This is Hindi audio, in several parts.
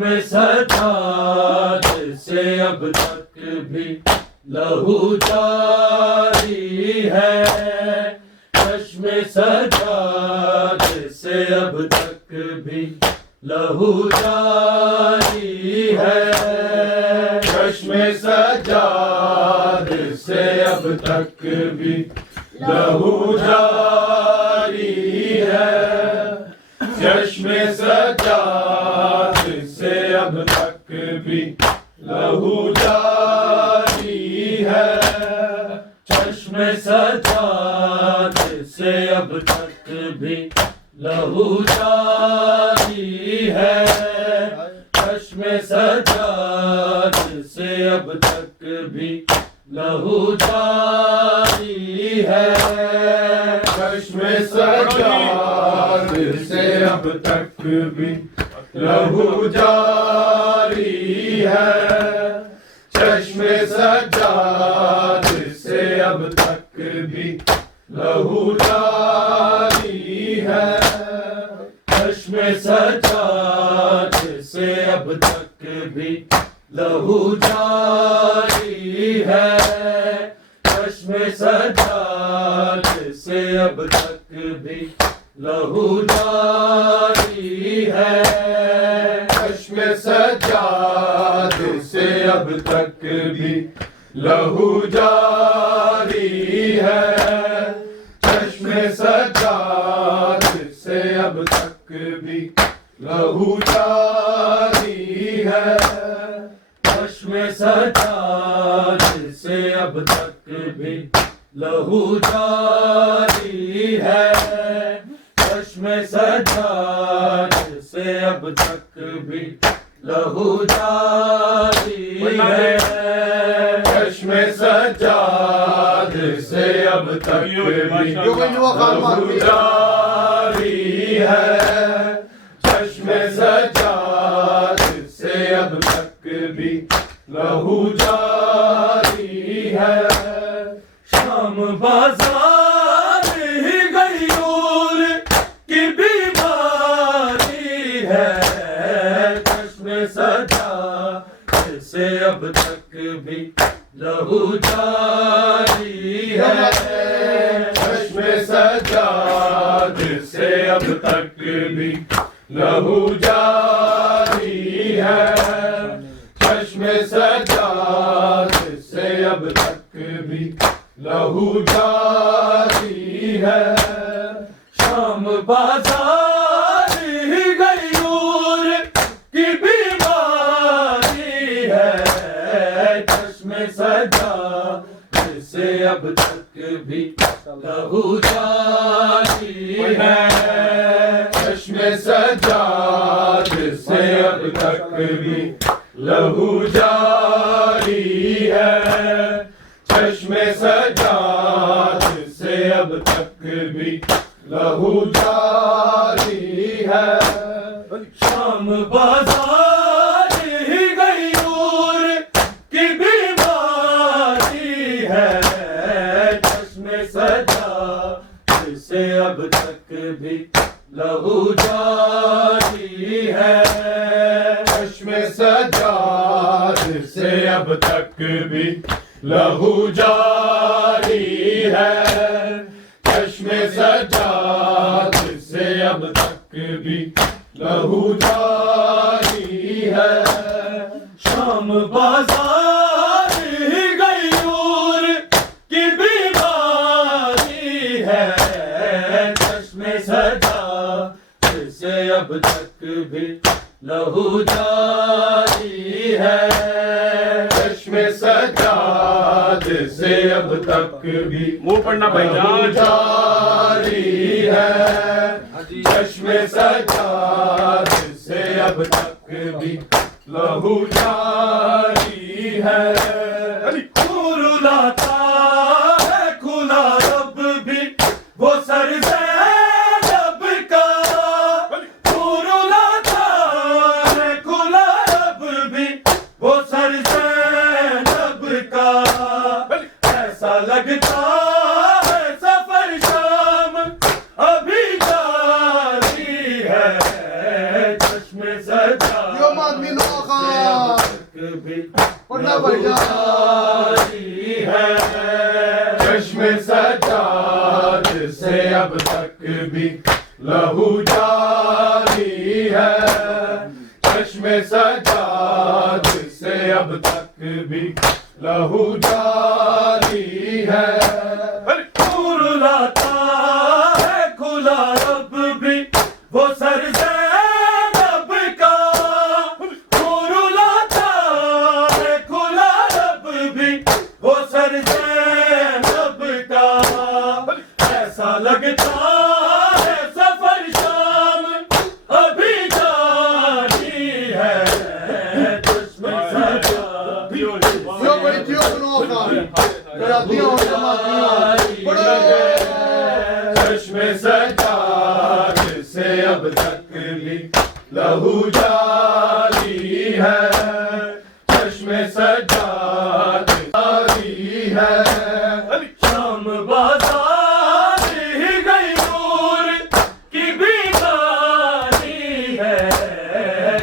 चश्मे सजाद से अब तक भी लहू जारी है। चश्मे सजाद से अब तक भी लहू जारी है। चश्मे सजाद से अब तक भी लहू जारी है। चश्मे सजाद से अब तक भी लहू जारी है। चश्मे सजाद से अब तक भी लहू जारी है। चश्मे सजाद से अब तक भी लहू जारी है। चश्मे सजाद से अब तक भी लहू जारी है। चश्मे सजाद से अब तक भी लहू जारी है। चश्मे सजाद से अब तक भी लहू जारी है। चश्मे सजाद से अब तक भी लहू जारी है। चश्मे सजाद से अब तक भी लहू जारी है। चश्मे सजाद से अब तक भी लहू जारी है। चश्मे सजाद से अब तक भी लहू जारी है। चश्मे सजाद से अब तक भी लहू जारी है। चश्मे सजाद से अब तक भी लहू जारी है। चश्मे सजाद से अब तक भी लहू जारी है। शाम बाजार ही गयूर की बीमारी है। चश्मे सजाद से अब तक भी लहू जारी है। चश्मे सजाद से अब तक भी लहू जारी है। चश्मे सजाद से अब तक भी लहू जारी है। शाम बाजार ही गयूर की बीमारी है। चश्मे सजाद से अब तक भी लहू जारी है। चश्मे सजाद से अब तक भी लहू जारी है। चश्मे सजाद से अब तक भी लहू जारी है। शाम बाजार ही गयूर की बीमारी है। चश्मे सजाद से अब तक भी लहू जारी है। चश्मे सजाद से अब तक भी लहू जारी है। चश्मे सजाद से अब तक भी लहू जारी है। शाम बाजार ही गयूर की बीमारी है। चश्मे सजाद से अब तक भी लहू जारी है। चश्मे सजाद से अब तक भी मुंह पढ़ना भाईजान जारी है। चश्मे सजाद से अब तक भी लहू जारी है। खुलाता है खुला रब भी वो सर ज़ैनब का। खुलाता है खुला रब भी वो सर ज़ैनब का। ऐसा लगता है सफर शाम अभी जारी है। चश्मे सजाद भी पढ़ना भाईजान है। चश्मे सज्जाद से अब तक भी लहू जारी है। चश्मे सज्जाद से अब तक भी लहू जारी है। नूर लाता है खुला रब भी वो सर ज़ैनब का। नूर लाता है खुला रब भी वो सर ज़ैनब का। ऐसा लगता है सफर शाम अभी जारी है। चश्मे सज्जाद यो बड़ी थियो बनोगा रातियां और जमातियां बड़े चश्मे सज्जाद से अब तक भी लहू जारी है। चश्मे सज्जाद जारी है। शाम बाजार ही गई नूर की बीमारी है।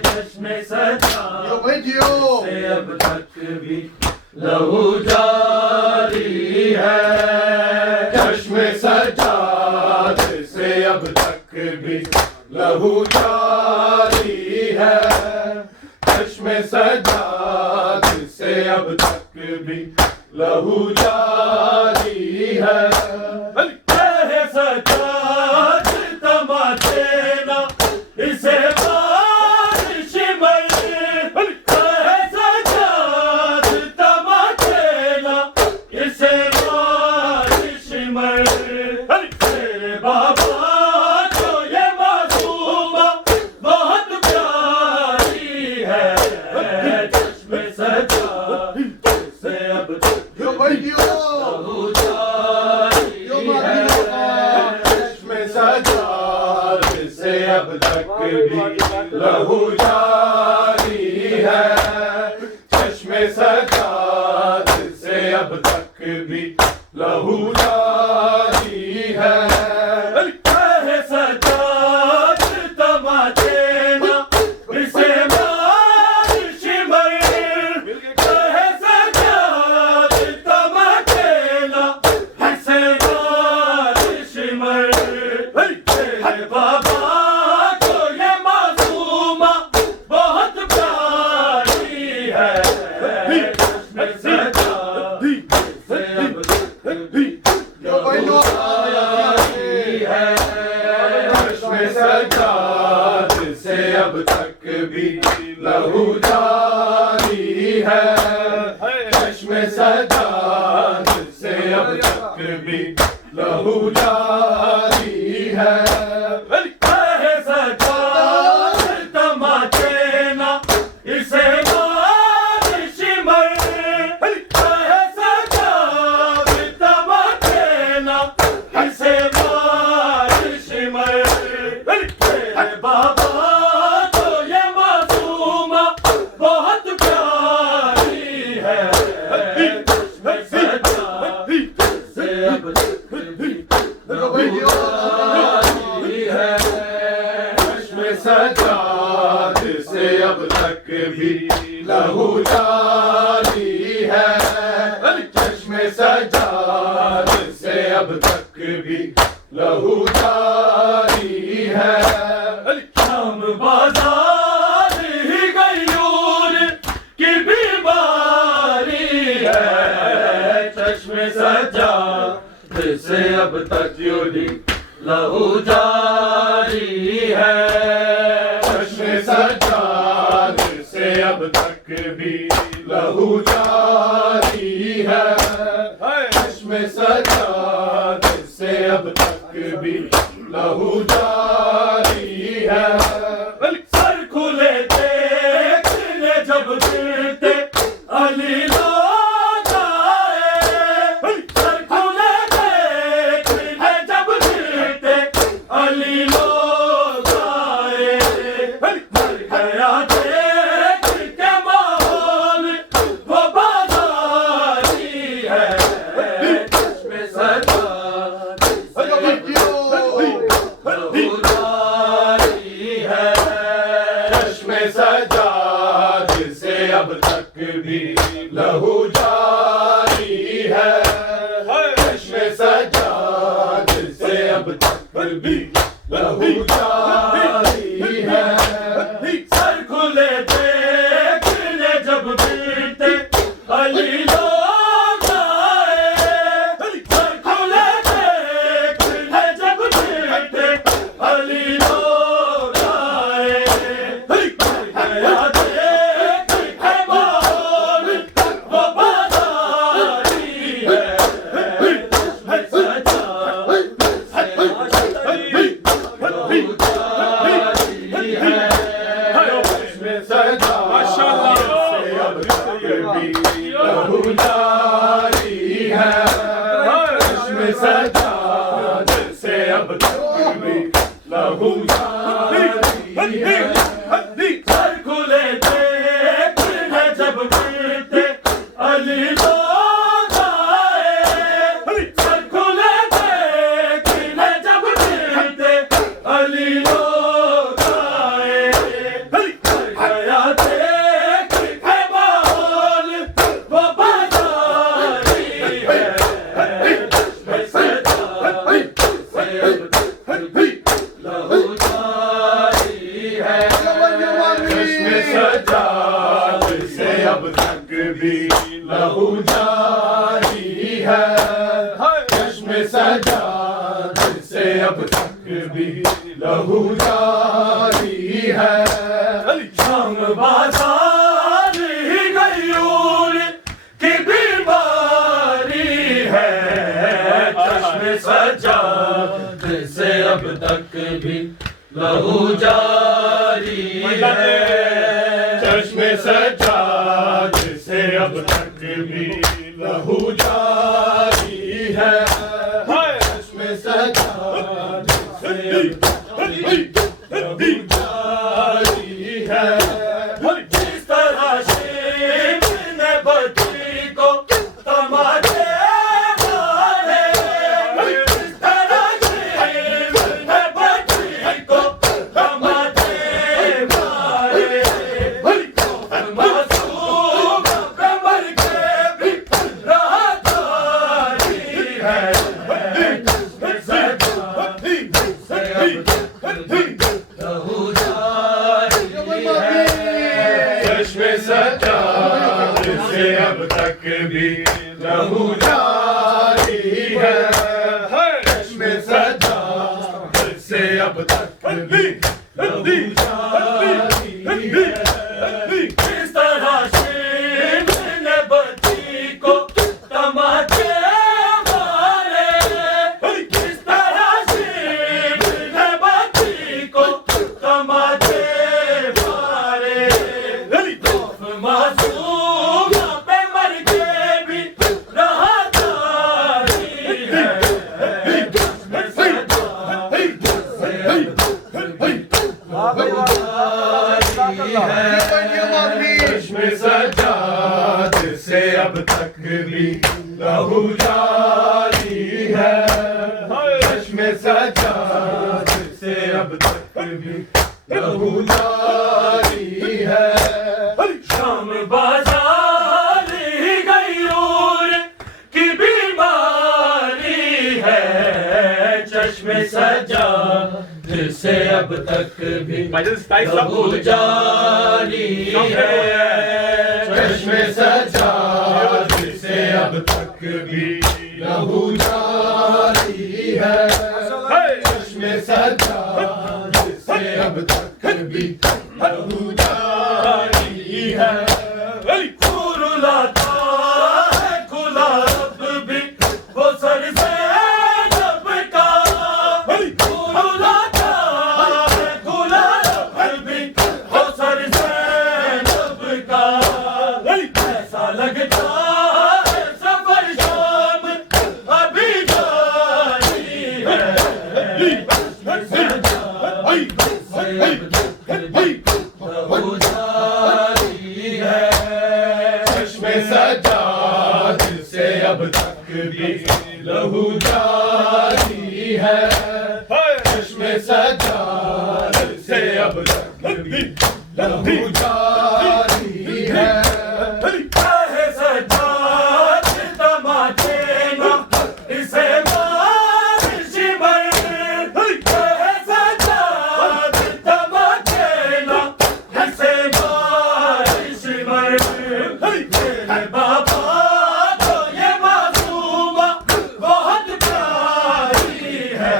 चश्मे सज्जाद यो भाई थियो से अब तक भी लहू जारी है। चश्मे सज्जाद से अब तक भी लहू जारी है। चश्मे सज्जाद से अब तक भी लहू जारी है। सज्जाद तमाचे ना इसे बारिश में। सज्जाद तमाचे ना इसे बारिश में। तेरे बाबा तो ये मासूमा बहुत प्यारी है। चश्मे सज्जाद से अब तक यो भाई थियो लहू जारी यो माती है। चश्मे सज्जाद से अब तक भी लहू जारी है। चश्मे सज्जाद से अब तक भी लहू जारी है। सज्जाद तमाचे ना इसे बारिश में। सज्जाद तमाचे ना इसे बारिश में। तेरे बाबा को ये मासूमा बहुत प्यारी है। चश्मे सज्जाद से अब तक भी यो भाई नो है। चश्मे सज्जाद से अब तक भी लहू जारी है। चश्मे सज्जाद से अब तक भी लहू जारी है। सज्जाद तमाचे ना इसे बारिश में। सज्जाद तमाचे ना इसे बारिश में। तेरे बाबा तो ये मासूमा बहुत प्यारी है। चश्मे सज्जाद से अब तक भी यो भाई थियो जारी है। चश्मे सज्जाद से अब तक भी लहू जारी है। चश्मे सज्जाद से अब तक भी लहू जारी है। शाम बाजार ही गई नूर की बीमारी है। चश्मे सज्जाद से अब तक यूली लहू जारी है। चश्मे सज्जाद से अब तक भी लहू जारी है। चश्मे सज्जाद से अब तक भी लहू जारी है। सर खुले देखने जब गिरते अली लोग आए। सर खुले देखने जब गिरते अली लोग आए। मर गया देख के माहौल वो बाजारी है। चश्मे सज्जाद यो भाई थियो लहू जारी है। चश्मे सज्जाद से अब तक है सर खुले देखने जब गिरते अली लोग आए सर खुले देखने जब गिरते अली लोग आए गया देख के माहौल वो बाजारी है से लहू जारी है चश्मे सजाद से अब तक भी लहू जारी है चश्मे सजाद से अब तक भी लहू जारी है शाम बाजार ही गयूर की बीमारी है चश्मे सजाद से अब तक भी लहू जारी है चश्मे सजाद से अब तक भी लहू जारी है चश्मे सजाद से अब तक भी लहू जारी है जिस तरह शेर ने बच्ची को तमाचे मारे जिस तरह शेर ने बच्ची को तमाचे मारे मासूम कमर के भी राहत जारी है लहू जारी है चश्मे सजाद से अब तक भी लहू जारी है चश्मे सजाद से अब तक भी लहू जारी है किस तरह शेर ने बच्ची को तमाचे मारे किस तरह शेर ने बच्ची को तमाचे मारे मासूम पे मर के भी राहत जारी है चश्मे सजाद से अब तक भी लहू जारी है चश्मे सजाद से अब तक भी लहू जारी है शाम बाजार ही गयूर की बीमारी है चश्मे सजाद से अब तक भी लहू जारी है चश्मे सजाद से अब तक भी लहू जारी है चश्मे सजाद से अब तक भी लहू जारी है खुलाता है खुला रब भी वो सर से जब का खुलाता है खुला रब भी वो सर से जब का ऐसा लगता है सफर शाम अभी जारी है लहू जारी है चश्मे सजाद से अब तक भी लहू जारी है चश्मे सजाद से अब तक भी लहू जारी है चाहे सजाद तमाचे ना इसे बारिश भर चाहे सजाद तमाचे ना इसे बारिश भर तेरे बाबा तो ये मासूमा बहुत प्यारी है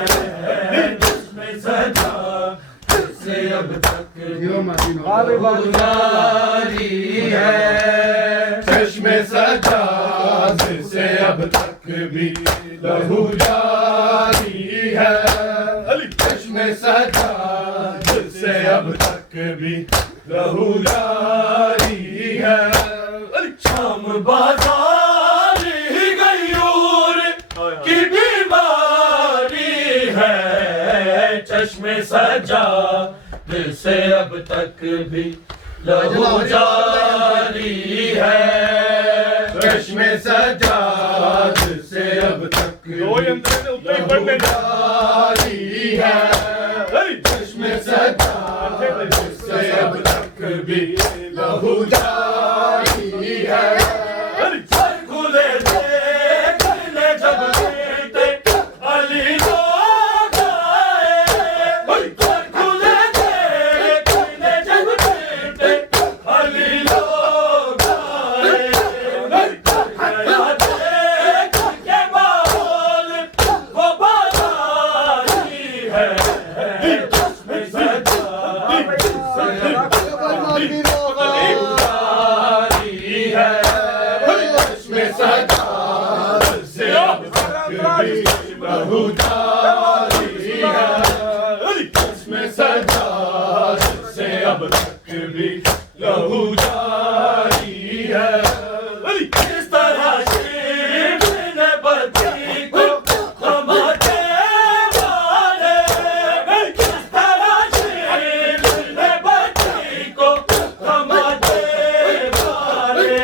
चश्मे सजाद से अब तक लहू जारी है चश्मे सजाद से अब तक भी लहू जारी है चश्मे सजाद से अब तक भी लहू जारी है शाम बाजार ही गयूर की बीमारी है चश्मे सजाद से अब तक भी लहू जारी है चश्मे सजाद से अब तक जारी है चश्मे सजाद से अब तक भी लहू जारी है सर खुले देखने जब गिरते अली लोग आए सर खुले देखने जब गिरते अली लोग आए हया देख के माहौल वो बाजारी है चश्मे सजाद से अब जारी है चश्मे सजाद से अब तक भी लहू जारी है चश्मे सजाद से अब तक भी लहू जारी है किस तरह शिव ने बच्ची को थमाते वाले किस तरह शिव ने बच्ची को थमाते वाले